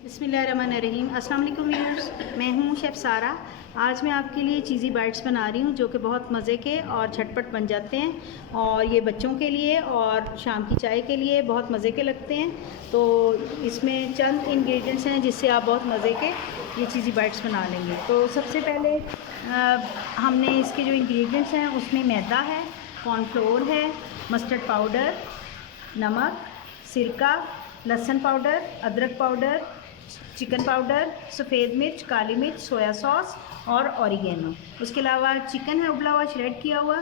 बिस्मिल्लाहिर्रहमानिर्रहीम। अस्सलाम वालेकुम व्यूअर्स, मैं हूँ शेफ़ सारा। आज मैं आपके लिए चीज़ी बाइट्स बना रही हूँ जो कि बहुत मज़े के और झटपट बन जाते हैं और ये बच्चों के लिए और शाम की चाय के लिए बहुत मज़े के लगते हैं। तो इसमें चंद इंग्रेडिएंट्स हैं जिससे आप बहुत मज़े के ये चीज़ी बाइट्स बना लेंगे। तो सबसे पहले हमने इसके जो इंग्रेडिएंट्स हैं उसमें मैदा है, कॉर्नफ्लोर है, मस्टर्ड पाउडर, नमक, सिरका, लहसुन पाउडर, अदरक पाउडर, चिकन पाउडर, सफ़ेद मिर्च, काली मिर्च, सोया सॉस और ऑरिगेनो। उसके अलावा चिकन है उबला हुआ, श्रेड किया हुआ,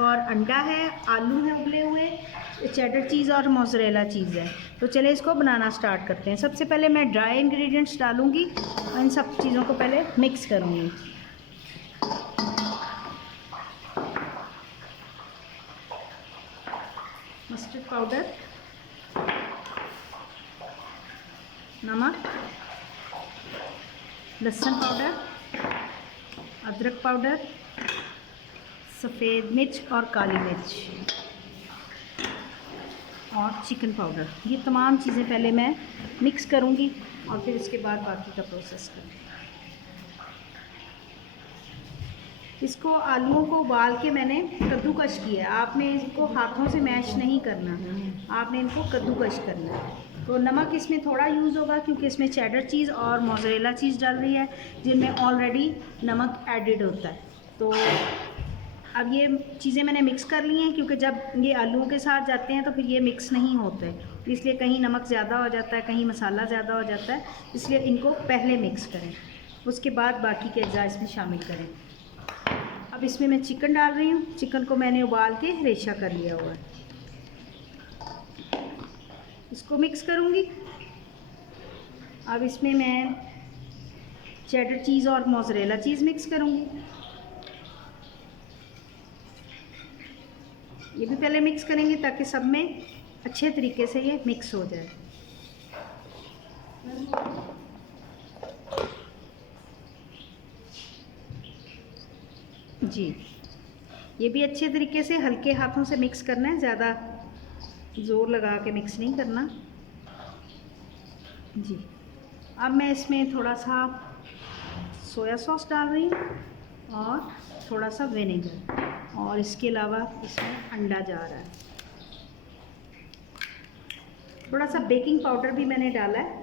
और अंडा है, आलू हैं उबले हुए, चेडर चीज़ और मोज़रेला चीज़ है। तो चलिए इसको बनाना स्टार्ट करते हैं। सबसे पहले मैं ड्राई इंग्रेडिएंट्स डालूँगी और इन सब चीज़ों को पहले मिक्स करूँगी। मस्टर्ड पाउडर, नमक, लहसुन पाउडर, अदरक पाउडर, सफ़ेद मिर्च और काली मिर्च और चिकन पाउडर, ये तमाम चीज़ें पहले मैं मिक्स करूँगी और फिर इसके बाद बाकी का प्रोसेस करूँगी। इसको आलूओं को उबाल के मैंने कद्दूकश किया है। आपने इसको हाथों से मैश नहीं करना, आपने इनको कद्दूकश करना है। तो नमक इसमें थोड़ा यूज़ होगा क्योंकि इसमें चेडर चीज़ और मोज़रेला चीज़ डाल रही है जिनमें ऑलरेडी नमक एडिड होता है। तो अब ये चीज़ें मैंने मिक्स कर ली हैं क्योंकि जब ये आलूओं के साथ जाते हैं तो फिर ये मिक्स नहीं होते, इसलिए कहीं नमक ज़्यादा हो जाता है, कहीं मसाला ज़्यादा हो जाता है, इसलिए इनको पहले मिक्स करें, उसके बाद बाकी के अज्जा इसमें शामिल करें। अब इसमें मैं चिकन डाल रही हूँ। चिकन को मैंने उबाल के रेशा कर लिया हुआ है, इसको मिक्स करूँगी। अब इसमें मैं चेडर चीज़ और मोज़रेला चीज़ मिक्स करूँगी, ये भी पहले मिक्स करेंगे ताकि सब में अच्छे तरीके से ये मिक्स हो जाए। जी, ये भी अच्छे तरीके से हल्के हाथों से मिक्स करना है, ज़्यादा ज़ोर लगा के मिक्स नहीं करना। जी, अब मैं इसमें थोड़ा सा सोया सॉस डाल रही हूँ और थोड़ा सा विनेगर, और इसके अलावा इसमें अंडा जा रहा है। थोड़ा सा बेकिंग पाउडर भी मैंने डाला है,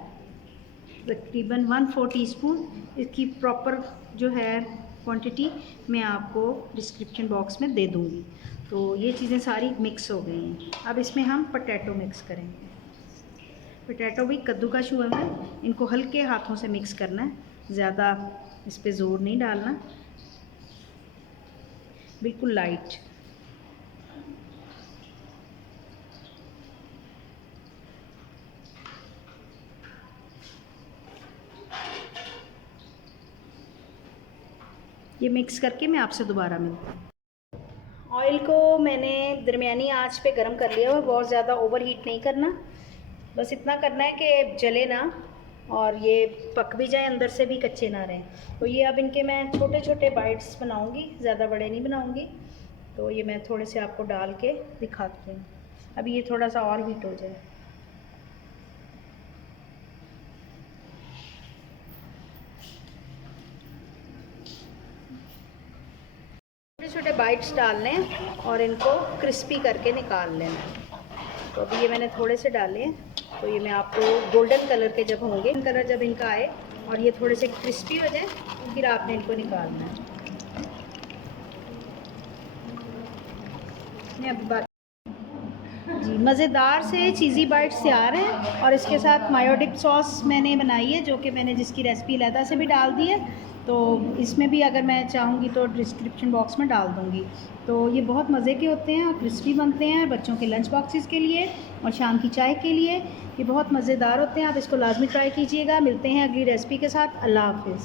तकरीबन 1/4 टीस्पून। इसकी प्रॉपर जो है क्वांटिटी मैं आपको डिस्क्रिप्शन बॉक्स में दे दूँगी। तो ये चीज़ें सारी मिक्स हो गई हैं। अब इसमें हम पोटैटो मिक्स करेंगे। पोटैटो भी कद्दूकश हुए हैं, इनको हल्के हाथों से मिक्स करना है, ज़्यादा इस पे ज़ोर नहीं डालना, बिल्कुल लाइट। ये मिक्स करके मैं आपसे दोबारा मिलती हूँ। ऑयल को मैंने दरमियानी आंच पे गरम कर लिया हुआ, बहुत ज़्यादा ओवर हीट नहीं करना, बस इतना करना है कि जले ना और ये पक भी जाए, अंदर से भी कच्चे ना रहें। तो ये अब इनके मैं छोटे छोटे बाइट्स बनाऊंगी, ज़्यादा बड़े नहीं बनाऊंगी। तो ये मैं थोड़े से आपको डाल के दिखाती हूँ। अब ये थोड़ा सा और हीट हो जाए। छोटे छोटे बाइट्स डालने हैं और इनको क्रिस्पी करके निकाल लेना है। तो अभी ये मैंने थोड़े से डाले हैं, तो ये मैं आपको गोल्डन कलर के जब होंगे, कलर जब इनका आए और ये थोड़े से क्रिस्पी हो जाए फिर आपने इनको निकालना है। जी, मज़ेदार से चीज़ी बाइट्स तैयार हैं और इसके साथ मायो डिप सॉस मैंने बनाई है जो कि मैंने जिसकी रेसिपी अलहदा से भी डाल दी है। तो इसमें भी अगर मैं चाहूँगी तो डिस्क्रिप्शन बॉक्स में डाल दूँगी। तो ये बहुत मज़े के होते हैं और क्रिस्पी बनते हैं बच्चों के लंच बॉक्सेस के लिए और शाम की चाय के लिए। ये बहुत मज़ेदार होते हैं, आप इसको लाजमी ट्राई कीजिएगा। मिलते हैं अगली रेसिपी के साथ। अल्लाह हाफ़िज़।